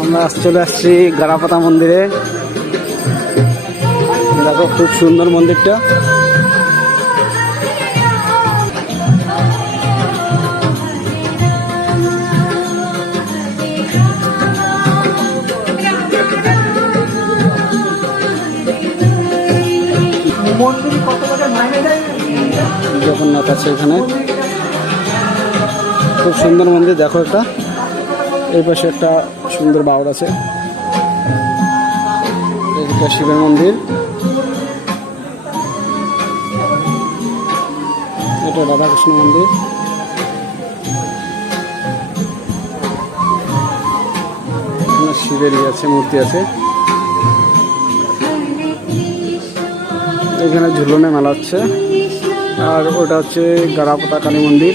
আমরা চলে আসছি গারাপাতা মন্দিরে। দেখো খুব সুন্দর মন্দিরটা। জগন্নাথ আছে এখানে, খুব সুন্দর মন্দির। দেখো একটা এই পাশে একটা সুন্দর বাউল আছে, এটা শিবের মন্দির, এটা রাধাকৃষ্ণ মন্দির। শিবেরই আছে, মূর্তি আছে। এখানে ঝুলনে মেলা হচ্ছে। আর ওটা হচ্ছে গারাপাতা কালী মন্দির।